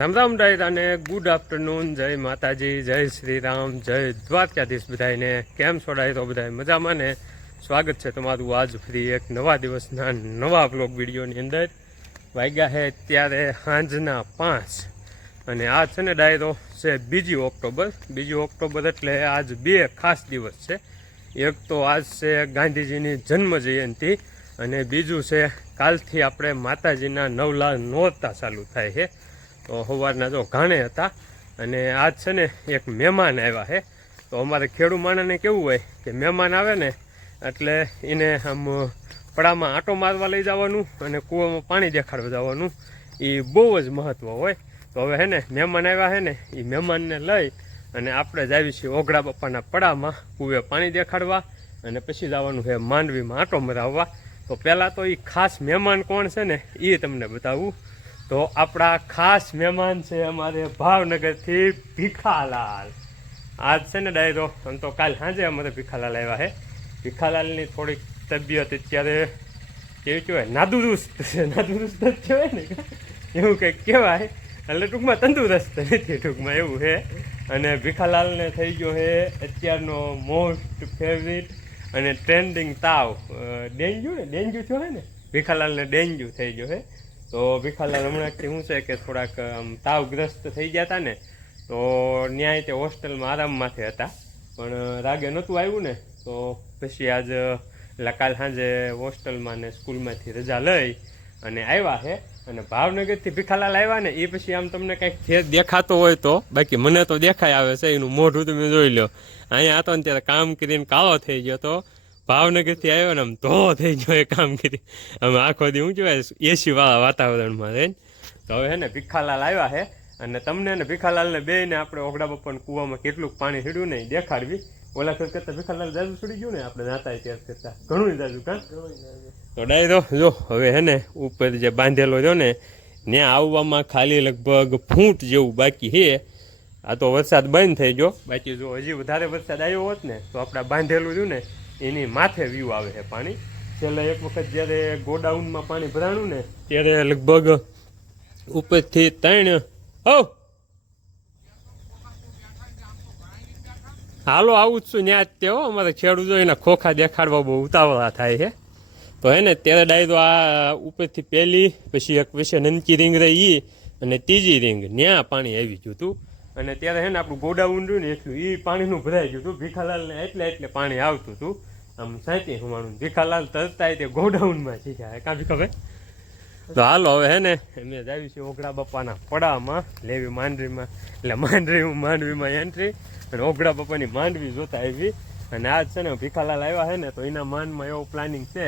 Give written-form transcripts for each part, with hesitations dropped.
રામ રામ ડાયર અને good afternoon, જય માતાજી, જય શ્રી રામ, જય દ્વારકાધીશ બધાને. કેમ છો ડાયર? તો બધા મજામાં ને? સ્વાગત છે તમારું આજ ફરી એક નવા દિવસના નવા બ્લોગ વિડીયોની અંદર. વાગ્યા છે ત્યારે સાંજના 5 અને આ છે ને ડાયરો છે 2 ઓક્ટોબર. 2 ઓક્ટોબર એટલે આજ બે ખાસ દિવસ છે. એક તો આજ છે ગાંધીજીની જન્મ જયંતિ અને બીજું છે કાલથી આપણે માતાજીના નવલા નોરતા ચાલુ થાય છે. તો સવારના જો ઘાણે હતા અને આજ છે ને એક મહેમાન આવ્યા છે. તો અમારે ખેડૂ માણસને કેવું હોય કે મહેમાન આવે ને એટલે એને આમ પડામાં આંટો મારવા લઈ જવાનું અને કૂવામાં પાણી દેખાડવા જવાનું, એ બહુ જ મહત્ત્વ હોય. તો હવે હે ને મહેમાન આવ્યા છે ને એ મહેમાનને લઈ અને આપણે જ આવી છીએ ઓગળા બાપાના પડામાં કૂવે પાણી દેખાડવા અને પછી જવાનું છે માંડવીમાં આંટો મરાવવા. તો પહેલાં તો એ ખાસ મહેમાન કોણ છે ને એ તમને બતાવું. તો આપણા ખાસ મહેમાન છે અમારે ભાવનગરથી ભીખાલાલ. આજ છે ને ડાયરો, આમ તો કાલ સાંજે અમારે ભીખાલાલ આવ્યા છે. ભીખાલાલની થોડીક તબિયત અત્યારે કેવી કહેવાય, નાદુરુસ્ત છે. નાદુરુસ્ત જ કહેવાય ને, એવું કંઈક કહેવાય. એટલે ટૂંકમાં તંદુરસ્ત નથી, ટૂંકમાં એવું છે. અને ભીખાલાલને થઈ ગયો છે અત્યારનો મોસ્ટ ફેવરિટ અને ટ્રેન્ડિંગ તાવ, ડેન્ગ્યુ ને, ડેન્ગ્યુ થયો છે ને, ભીખાલાલને ડેન્ગ્યુ થઈ ગયો છે. તો ભીખાલાલ હમણાંથી શું છે કે થોડાક તાવગ્રસ્ત થઈ ગયા હતા ને, તો ન્યાય તે હોસ્ટેલમાં આરામમાંથી હતા, પણ રાગે નહોતું આવ્યું ને, તો પછી આજ એટલે કાલ સાંજે હોસ્ટેલમાં ને સ્કૂલમાંથી રજા લઈ અને આવ્યા છે. અને ભાવનગરથી ભીખાલાલ આવ્યા ને એ પછી આમ તમને કંઈક ફેર દેખાતો હોય તો, બાકી મને તો દેખાય આવે છે, એનું મોઢું તમે જોઈ લો. અહીંયા હતો ને ત્યારે કામ કરીને કાળો થઈ ગયો તો ભાવનગરથી આવ્યો ને આમ ધો થઈ ગયો એ કામગીરી. અમે આખો દી શું કહેવાય એસીવાળા વાતાવરણમાં રહીને. તો હવે હે ને ભીખાલાલ આવ્યા છે અને તમને ને ભીખાલાલને બેને આપણે ઓગડા બપ્પાના કૂવામાં કેટલું પાણી હીડ્યું ને એ દેખાડવી. ઓલા ફેર કરતાં ભીખાલાલ જાજુ છોડી ગયું ને, આપણે નાતા ત્યારે કરતાં ઘણું જાજુ. કાં તો ડાયરો જો હવે હે ને ઉપર જે બાંધેલો રહ્યો ને ત્યાં આવવામાં ખાલી લગભગ ફૂટ જેવું બાકી છે. આ તો વરસાદ બંધ થઈ ગયો, બાકી જો હજી વધારે વરસાદ આવ્યો હોત ને તો આપણે બાંધેલું રહ્યું ને એની માથે વ્યૂ આવે છે પાણી. છેલ્લે એક વખત જ્યારે ગોડાઉનમાં પાણી ભરાણું ને ત્યારે લગભગ ઉપરથી 3 હાલો આવું જ છું ત્યાં જ તે. અમારે ખેડૂતો એના ખોખા દેખાડવા બહુ ઉતાવળા થાય છે. તો હે ને ત્યારે ડાયરો આ ઉપરથી પહેલી, પછી એક વિશે નનકી રીંગ રહી અને ત્રીજી રીંગ ત્યાં પાણી આવી ગયું હતું. અને ત્યારે હે ને આપણું ગોડાઉન રહ્યું ને એટલું એ પાણીનું ભરાઈ ગયું હતું. ભીખાલાલને એટલે પાણી આવતું હતું આમ 37 હુમાણું. ભીખાલાલ તરતા તે ગોડાઉનમાં શીખ્યા. કાં ભીખાભાઈ? તો હાલો હવે હે ને અમે જ આવી છીએ ઓગળા બાપાના પડામાં લેવી માંડવીમાં, એટલે માંડવીમાં એન્ટ્રી અને ઓગળા બાપાની માંડવી જોતા આવી. અને આજ છે ને ભીખાલાલ આવ્યા છે ને તો એના માનમાં એવું પ્લાનિંગ છે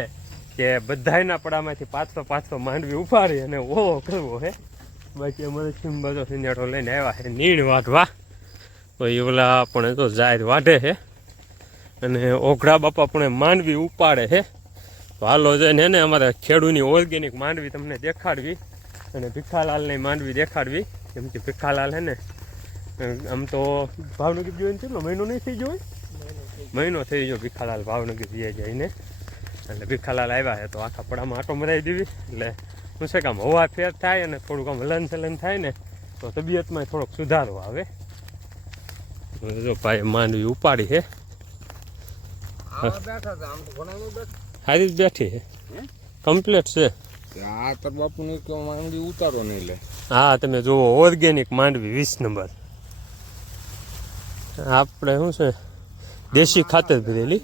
કે બધાના પડામાંથી 500 માંડવી ઉપાડી અને ઓવો કરવો છે. બાકી અમારે બધો સિંજાટો લઈને આવ્યા છે નીણ વાઢવા. તો એ ઓલા પણ તો જાહેર વાઢે છે અને ઓગળા બાપા પણ માંડવી ઉપાડે છે. તો હાલો જઈને ને અમારે ખેડૂની ઓર્ગેનિક માંડવી તમને દેખાડવી અને ભીખાલાલની માંડવી દેખાડવી. કેમ કે ભીખાલાલ છે ને આમ તો ભાવનગર જોઈને કેટલો મહિનો નહીં થઈ ગયો, મહિનો થઈ ગયો ભીખાલાલ ભાવનગર જઈને. એટલે ભીખાલાલ આવ્યા છે તો આખા પડામાં આંટો મરાવી દેવી, એટલે શું છે કે આમ હવા ફેર થાય અને થોડુંક આમ હલન ચલન થાય ને તો તબિયતમાં થોડોક સુધારો આવે. જો ભાઈ માંડવી ઉપાડી છે, સારી જ બેઠી છે, કમ્પ્લીટ છે. હા તમે જુઓ ઓર્ગેનિક માંડવી 20 નંબર. આપણે શું છે દેશી ખાતર ભરેલી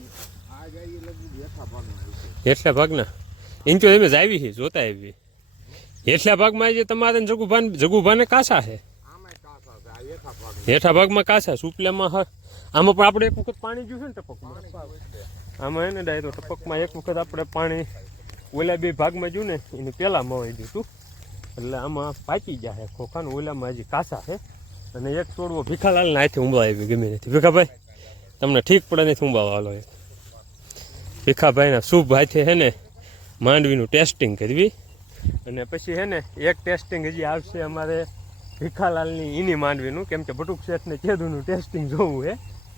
હેઠલા ભાગના ઇંચો એમ જ આવી છે, જોતા આવી. હેઠલા ભાગમાં જે તમારે જગુભાને કાસા છે, હેઠા ભાગમાં કાસા સુપલામાં. આમાં પણ આપણે એક વખત પાણી જોયું છે ને ટપકમાં, આમાં એને ડાયરો ટપકમાં એક વખત આપણે પાણી ઓલા 2 ભાગમાં જોયું ને એને પહેલાં મવાઈ ગયું હતું. એટલે આમાં પાકી ગયા છે ખોખા ને ઓલામાં હજી કાસા છે. અને એક તોડવો ભીખાલાલને હાથે ઊંબા આવી ગમે નથી. ભીખાભાઈ તમને ઠીક પડે નથી ઊંબા વાલો. ભીખાભાઈના શુભ હાથે છે ને માંડવીનું ટેસ્ટિંગ કરવી અને પછી છે ને એક ટેસ્ટિંગ હજી આવશે અમારે ભીખાલાલની એની માંડવીનું. કેમ કે બટુક શેઠને કેદુનું ટેસ્ટિંગ જોવું છે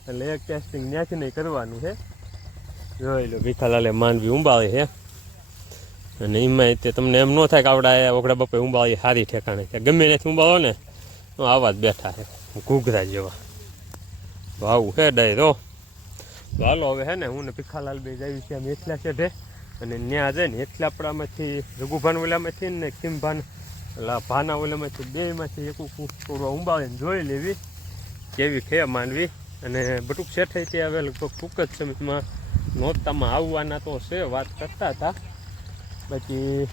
એટલે એક ટેસ્ટિંગ ત્યાંથી નહીં કરવાનું છે. જોઈ લો ભીખાલાલે માંડવી ઉંબાળી છે અને એમાં તે તમને એમ ન થાય કે આવડા ઓગડા બાપા ઉંબાળી સારી ઠેકાણે છે. ગમે ત્યાંથી ઉંબાળો ને આવા જ બેઠા છે ઘૂઘરા જેવા. તો આવું હે ડાયરો. તો હાલો હવે હે ને હું ને ભીખાલાલ બે જાવી છે મેથલા શેઢે, અને ત્યાં જાય ને એટલાપડામાંથી રઘુભાન ઓલામાંથી ને ખીમભાન એટલે ભાના ઓલામાંથી બેમાંથી એક થોડું ઉંબાવીને જોઈ લેવી કેવી ખે માંડવી. અને બટુક શેઠે તે હવે લગભગ ટૂંક જ સમયમાં નોરતામાં આવવાના તો છે, વાત કરતા હતા. બાકી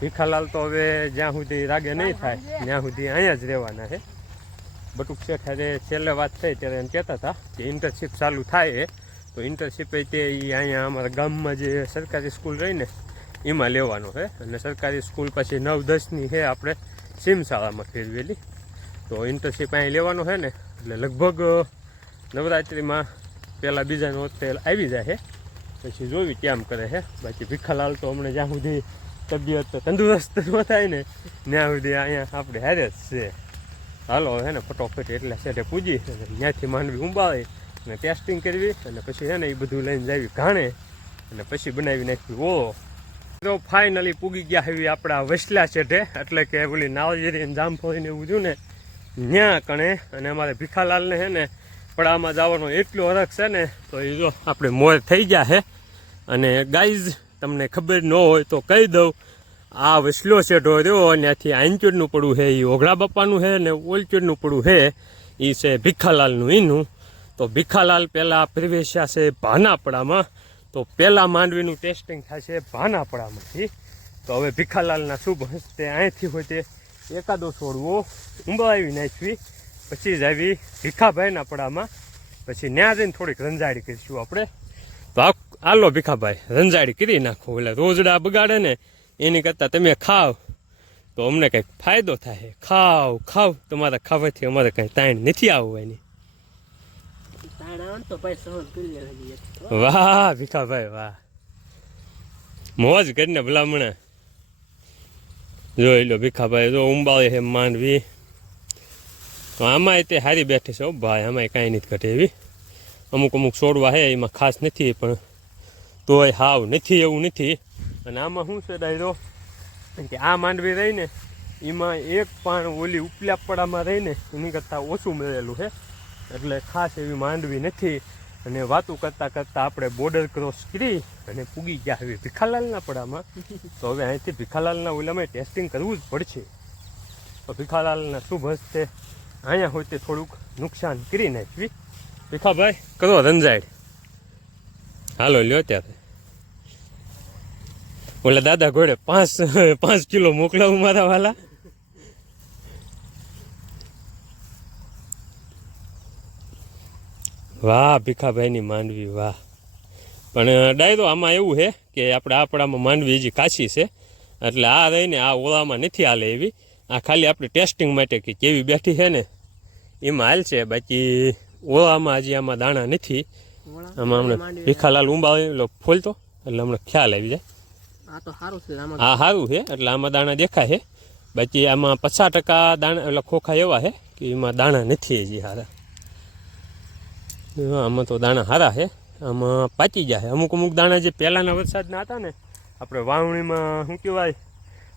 ભીખાલાલ તો હવે જ્યાં સુધી રાગે નહીં થાય ત્યાં સુધી અહીંયા જ રહેવાના છે. બટુક શેઠે છેલ્લે વાત થઈ ત્યારે એમ કહેતા હતા કે ઇન્ટર્નશીપ ચાલુ થાય તો ઇન્ટર્નશીપ તે અહીંયા અમારા ગામમાં જે સરકારી સ્કૂલ રહી ને એમાં લેવાનો છે. અને સરકારી સ્કૂલ પછી 9-10ની છે આપણે સીમ શાળામાં ફેરવેલી. તો ઇન્ટર્નશીપ અહીં લેવાનો છે ને એટલે લગભગ નવરાત્રિમાં પહેલાં બીજા નોરતે આવી જાય છે, પછી જોવી કેમ કરે છે. બાકી ભીખાલાલ તો હમણાં જ્યાં સુધી તબિયત તંદુરસ્ત ન થાય ને ત્યાં સુધી અહીંયા આપણે હારે જ છે. હાલો હે ને ફટોફટ એટલે સેટે પૂજી અને ત્યાંથી માંડવી ઉંબાવી અને ટેસ્ટિંગ કરવી અને પછી છે ને એ બધું લઈને જાવી ઘાણે અને પછી બનાવી નાખવી ઓળો. તો ફાઇનલી પૂગી ગયા આવી આપણા વસલા શેઠે, એટલે કે ઓલી નાળિયેરી અને જામફળીને એવું થયું ને ત્યાં કણે. અને અમારે ભીખાલાલને છે ને પડામાં જવાનો એટલો હરખ છે ને તો એ જો આપણે મોર થઈ ગયા છે. અને ગાઈઝ તમને ખબર ન હોય તો કહી દઉં, આ વસલો શેઢો રહ્યો ત્યાંથી આંચોડનું પડું છે એ ઓઘડા બાપાનું છે, ને ઓલચોડનું પડું છે એ છે ભીખાલાલનું એનું. તો ભીખાલાલ પહેલાં પ્રવેશ્યા છે ભાનાપડામાં, તો પહેલાં માંડવીનું ટેસ્ટિંગ થશે ભાનાપડામાંથી. તો હવે ભીખાલાલના શુભ હસ્તે અહીંથી હોય તે એકાદો છોડવો ઉંબાવી નાખવી, પછી જ આવી ભીખાભાઈના પડામાં, પછી ત્યાં જઈને થોડીક રંજાડી કરીશું આપણે. તો હાલો ભીખાભાઈ રંજાડી કરી નાખો, એટલે રોજડા બગાડે ને એની કરતાં તમે ખાવ તો અમને કંઈક ફાયદો થાય. ખાવ ખાવ તમારા ખાવાથી અમારે કંઈ તાણ નથી આવવાની. વાહ ભીખાભાઈ વાહ, મોજ કરીને ભલામણે જોઈ લો. ભીખાભાઈ જો ઉંબાળી છે માંડવી. તો આમાંય તે હારી બેઠી છે ભાઈ, આમાંય કાંઈ નથી ઘટે એવી. અમુક છોડવા છે એમાં ખાસ નથી, પણ તોય હાવ નથી એવું નથી. અને આમાં શું છે ડાયરો કે આ માંડવી રહીને એમાં એક પાણ ઓલી ઉપલા પડામાં રહીને એની કરતાં ઓછું મળેલું છે, એટલે ખાસ એવી માંડવી નથી. અને વાતું કરતાં કરતાં આપણે બોર્ડર ક્રોસ કરી અને પૂગી ગયા હવે ભીખાલાલના પડામાં. તો હવે અહીંથી ભીખાલાલના ઓલામાં ટેસ્ટિંગ કરવું જ પડશે. તો ભીખાલાલના શુભ હસ્તે અહીંયા હોય તે થોડુંક નુકસાન કરી નાખવી. ભીખાભાઈ કરો રંજાડ. હાલો લ્યો ત્યારે ઓલા દાદા ઘોડે 5 કિલો મોકલાવું મારા વાલા. વાહ ભીખાભાઈની માંડવી વાહ. પણ ડાયરો આમાં એવું છે કે આપણે આપણામાં માંડવી હજી કાચી છે, એટલે આ રહીને આ ઓળામાં નથી હાલે એવી. આ ખાલી આપણે ટેસ્ટિંગ માટે કે કેવી બેઠી છે ને એમાં હાલ છે. બાકી ઓળામાં હજી આમાં દાણા નથી. આમાં હમણાં ભીખાલાલ ઉંબાવી ફોલતો એટલે હમણાં ખ્યાલ આવી જાય. હા સારું છે, એટલે આમાં દાણા દેખાય છે. બાકી આમાં 50% દાણા એટલે ખોખા એવા છે કે એમાં દાણા નથી હજી સારા. આમાં તો દાણા સારા છે, આમાં પાકી ગયા છે. અમુક દાણા જે પહેલાંના વરસાદના હતા ને આપણે વાવણીમાં શું કહેવાય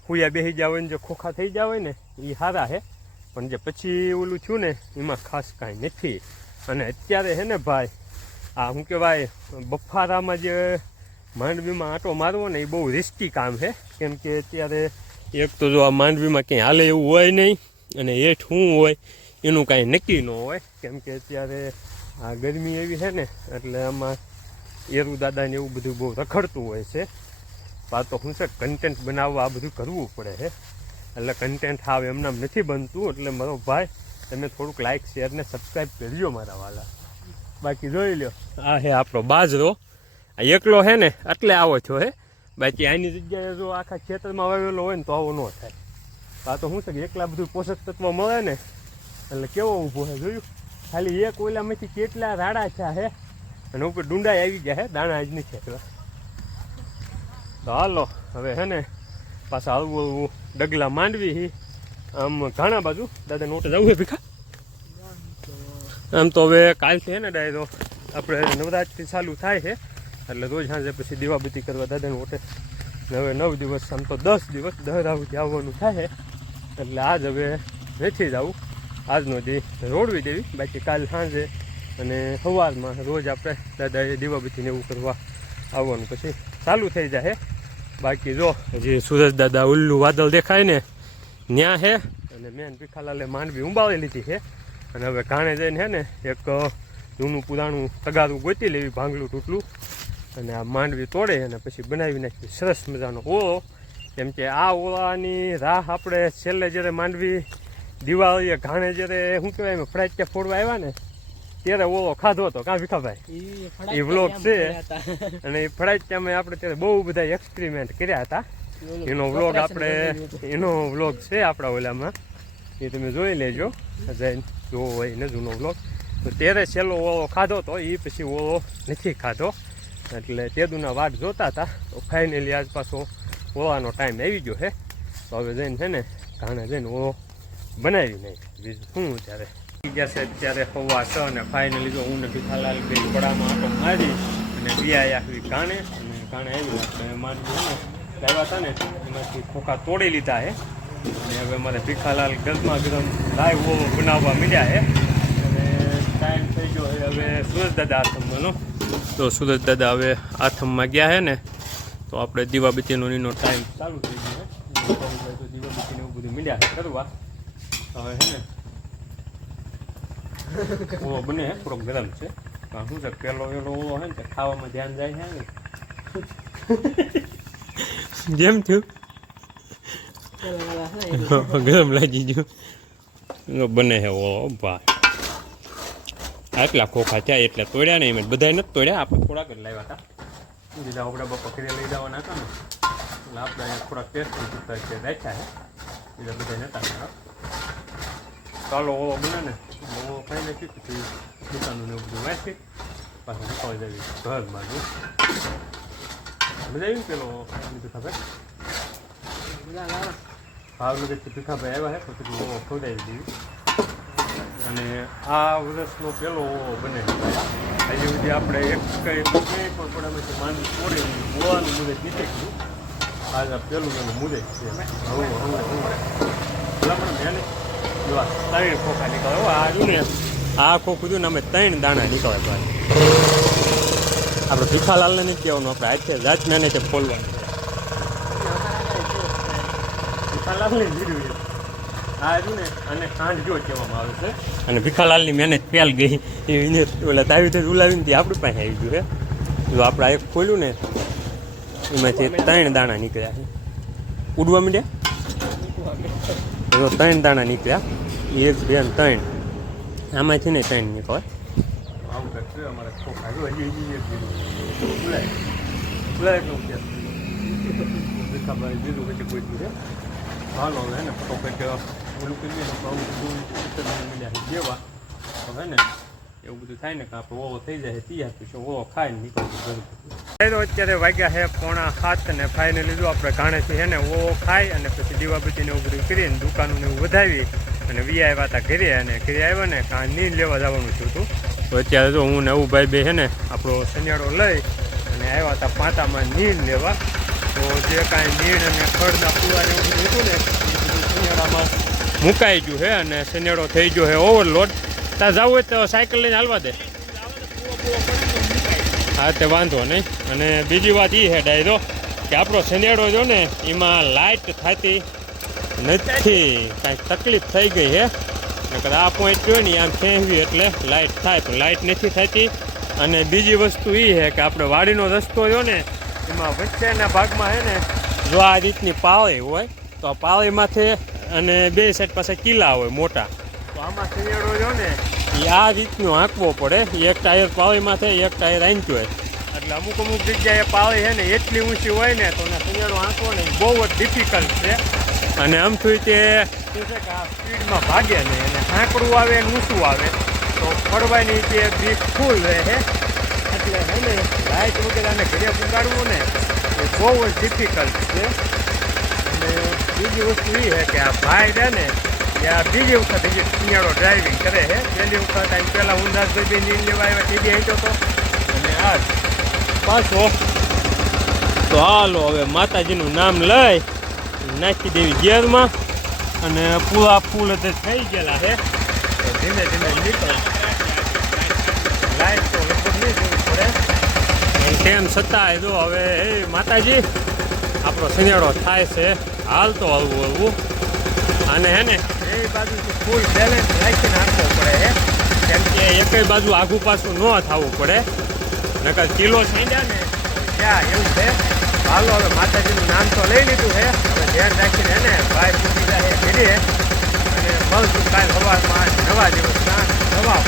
હુયા બેસી જાવ ને જે ખોખા થઈ જાવ ને એ સારા છે. પણ જે પછી ઓલું થયું ને એમાં ખાસ કાંઈ નથી. અને અત્યારે છે ને ભાઈ આ શું કહેવાય બફારામાં જે માંડવીમાં આંટો મારવો ને એ બહુ રિસ્કી કામ છે. કેમ કે અત્યારે એક તો જો આ માંડવીમાં કંઈ હાલે એવું હોય નહીં, અને હેઠ શું હોય એનું કાંઈ નક્કી ન હોય. કેમ કે અત્યારે આ ગરમી એવી છે ને એટલે આમાં એરું દાદાને એવું બધું બહુ રખડતું હોય છે. આ તો શું છે કન્ટેન્ટ બનાવવા આ બધું કરવું પડે છે, એટલે કન્ટેન્ટ હાવ એમનામ નથી બનતું. એટલે મારો ભાઈ તમે થોડુંક લાઇક શેર ને સબસ્ક્રાઈબ કરજો મારા વાલા. બાકી જોઈ લો આ છે આપણો બાજરો. આ એકલો છે ને એટલે આવો છો હે. બાકી આની જગ્યાએ જો આખા ખેતરમાં વાવેલો હોય ને તો આવો ન થાય. આ તો શું છે કે એકલા બધું પોષક તત્વ મળે ને એટલે કેવો ઊભો છે જોયું. ખાલી એક ઓલામાંથી કેટલા રાડા થયા છે અને ઉપર ડુંડાઈ આવી ગયા છે, દાણા જ નથી એટલા. તો હાલો હવે હે ને પાછા આવું ડગલા માંડવી આમ ઘણા બાજુ દાદા નોટે જવું છે ભીખા. આમ તો હવે કાલથી હે ને ડાયરો આપણે નવરાત્રિ ચાલુ થાય છે, એટલે રોજ સાંજે પછી દીવાબત્તી કરવા દાદાને ઓટે. હવે 9 દિવસ આમ તો 10 દિવસ દહરાવથી આવવાનું થાય, એટલે આજ હવે નથી જવું. આજનો દી રોડવી દેવી. બાકી કાલ સાંજે અને સવારમાં રોજ આપણે દાદાએ દીવાબત્તીને એવું કરવા આવવાનું, પછી ચાલુ થઈ જાય. બાકી જો હજી સુરજ દાદા ઉલ્લુ વાદળ દેખાય ને ન્યા છે. અને મેન ભીખાલાલે માંડવી ઉંબાવી લીધી છે. અને હવે ઘાણે જઈને છે ને એક જૂનું પુરાણું તગારું ગોતી લેવી, ભાંગલું તૂટલું, અને આ માંડવી તોડે અને પછી બનાવી નાખી સરસ મજાનો ઓળો. કેમ કે આ ઓળાની રાહ આપણે છેલ્લે જ્યારે માંડવી દિવાળીએ ઘાણે જ્યારે શું કહેવાય એમાં ફ્રાઈટ ફોડવા આવ્યા ને ત્યારે ઓળો ખાધો હતો. કાં ભીખાભાઈ? એ વ્લોગ છે. અને એ ફ્રાઈટ આપણે ત્યારે બહુ બધા એક્સપેરિમેન્ટ કર્યા હતા. એનો વ્લોગ છે આપણા ઓલામાં, એ તમે જોઈ લેજો જઈને જોવો હોય ને જૂનો વ્લોગ. તો ત્યારે છેલ્લો ઓળો ખાધો હતો, એ પછી ઓળો નથી ખાધો. એટલે તેદુના વાટ જોતા હતા. તો ફાઇનલી આજ પાછો ઓળાનો ટાઈમ આવી ગયો છે. તો હવે જઈને છે ને ઘાણે જઈને ઓળો બનાવી નહીં. બીજું શું ત્યારે ગયા છે અત્યારે સવા 6 અને ફાઇનલી જો હું ને ભીખાલાલ બે પડામાં આટો મારી અને બિયા આવી ઘાણે. અને ઘાણે આવી આપણે માંડવી ને લાવ્યા હતા ને એમાંથી ખોખા તોડી લીધા છે. અને હવે અમારે ભીખાલાલ ગરમા ગરમ લાઈવ ઓળો બનાવવા મળ્યા છે. અને ટાઈમ થઈ ગયો છે હવે સુરજ દાદા આથમવાનો. તો સુરજ દાદા હવે આથમમાં ગયા છે ને તો આપણે દીવાબત્તીનો એનો ટાઈમ ચાલુ થઈ ગયો છે. તો દીવાબત્તીને એવું બધું મળ્યા છે કરવા. હવે છે ને ઓળો બને થોડોક ગરમ છે. કારણ શું છે પેલો ઓળો છે ને તે ખાવામાં ધ્યાન જાય છે ને જેમ થયું ગરમ લાગી ગયું બને છે ઓળો ભાઈ. આટલા ખોખા થયા એટલે તોડ્યા ને એમ બધા નથી તોડ્યા, આપણે થોડાક જ લાવ્યા હતા. બીજા આપણા બાપા ઘરે લઈ જવાના હતા ને એટલે આપણે અહીંયા થોડાક ટેસ્ટી પૂરતા છે રાખ્યા છે, બીજા બધા નતા. ચાલો ઓળો બને ને ઓળો ખાઈ નાખી પછી દુકાનનું ને એવું બધું વાંચી પાછું નીકળી જાવી ઘરમાં. મજા આવી ને પેલો ભીખાભાઈ ભાવનગરથી ભીખાભાઈ આવ્યા છે પછી ઓળો ખોદાવી દીધી. અને આ વર્ષનો પેલો ઓળો બને હજી સુધી આપણે એક કંઈ પણ પડામાંથી માંડવી તોડી ઓળાનું મુદત જીતી ગયું. આજે પેલું એનું મુદત છે. હવે ભલામણ મેં જો આ 3 ખોખા નીકળે. આ જો ને આ ખોખું જો ને અમે 3 દાણા નીકળે ભાઈ. આપણે ભીખાલાલને નથી કહેવાનું, આપણે હાથે જાત મેને તે ખોલવાનું. ભીખાલાલને જીરવી આ જો ને અને ખાંડ જો કહેવામાં આવે છે. અને ભીખાલાલની મહેનત ફેલ ગઈ એને ઓલા તાવી ઉલાવીને આપણી પાસે આવી ગયું છે. જો આપણે એક ખોલ્યું ને એમાંથી 3 દાણા નીકળ્યા છે. ઉડવા માંડ્યા જો 3 દાણા નીકળ્યા. 1 2 3 આમાંથી ને 3 નીકળે. આવું કરશે અમારે ખોખા જો હજી ભીખાભાઈ બીજું પછી કોઈ છે. હાલો હવે ને ફટોફટ ઓલું કરીએ ને મળ્યા જેવા હવે ને એવું બધું થાય ને કે આપણે ઓળો થઈ જાય તૈયાર પછી ઓળો ખાઈને નીકળતું. અત્યારે વાગ્યા છે 6:45 ને ફાઇનલી જો આપણે ઘાણેથી છે ને ઓળો ખાઈ અને પછી દીવાબત્તીને એવું બધું કરીને દુકાનોને એવું વધાવી અને વી આવ્યા હતા ઘરે. અને ઘરે આવ્યા ને કાં નીંદ લેવા જવાનું થયું હતું. તો અત્યારે જો હું ને એવું ભાઈ બે છે ને આપણો શનિયાળો લઈ અને આવ્યા હતા પાટામાં નીંદ લેવા. તો જે કાંઈ નીણ અને ખડના પુવાર એવું બધું હતું ને એ બધું શનિયાળામાં મુકાઈ ગયું છે. અને શનિયાળો થઈ ગયો છે ઓવરલોડ. ત્યાં જવું હોય તો સાયકલ લઈને હાલવા દે. હા તે વાંધો નહીં. અને બીજી વાત એ છે ડાયરો કે આપણો શનિયાળો જો ને એમાં લાઇટ થતી નથી, કાંઈક તકલીફ થઈ ગઈ છે. નકર આ પોઈન્ટ જોઈ ને આમ ખેંચવી એટલે લાઇટ થાય પણ લાઇટ નથી થતી. અને બીજી વસ્તુ એ છે કે આપણે વાડીનો રસ્તો જો ને એમાં વચ્ચેના ભાગમાં છે ને જો આ રીતની પાળી હોય તો આ પાળીમાંથી અને 2 સાઈડ પાસે કિલ્લા હોય મોટા. તો આમાં શિયાળો જો ને એ આ રીતનું આંકવો પડે. એક ટાયર પાળીમાંથી એક ટાયર આંક્યો હોય એટલે અમુક જગ્યાએ પાળી છે ને એટલી ઊંચી હોય ને તો શિયાળો આંકવો ને બહુ જ ડિફિકલ્ટ છે. અને આમ થયું તે શું છે કે આ સ્પીડમાં ભાગે નહીં અને આંકડું આવે અને ઊંચું આવે તો પડવાની જે બીક ફૂલ રહે છે. એટલે છે ને લાઇટ વગેરે આને ઘરે પુગાડવું ને એ બહુ જ ડિફિકલ્ટ છે. અને બીજી વસ્તુ એ છે કે આ ભાઈ છે ને એ આ બીજી વખત હજી શિયાળો ડ્રાઇવિંગ કરે છે. પહેલી વખત અહીં પહેલાં ઊંધાસભાઈ બે નીલ લેવા આવ્યા તે બી હેઠો હતો અને આજ પાછો. તો હાલો હવે માતાજીનું નામ લઈ નાખી દેવી ગેરમાં અને પૂરા ફૂલ થઈ ગયેલા છે. તો ધીમે ધીમે નીકળ. લાઈટ તો લગભગ નહીં જવું પડે. અને તેમ છતાંય જો હવે એ માતાજી આપણો શિયાળો થાય છે, હાલતો હળવું હળવું. અને હે ને એ બાજુથી ફૂલ બેલેન્સ રાખીને હાંકવો પડે હે, કેમ કે એકેય બાજુ આઘું પાછું ન થવું પડે, નકર કિલો થઈ જાય ને ત્યાં એવું છે. હાલો હવે માતાજીનું નામ તો લઈ લીધું છે, હવે ધ્યાન રાખીને હે ને ભાઈ પૂછી જાય ઘીરે અને મળશું કાલ સવારમાં નવા દિવસના નવા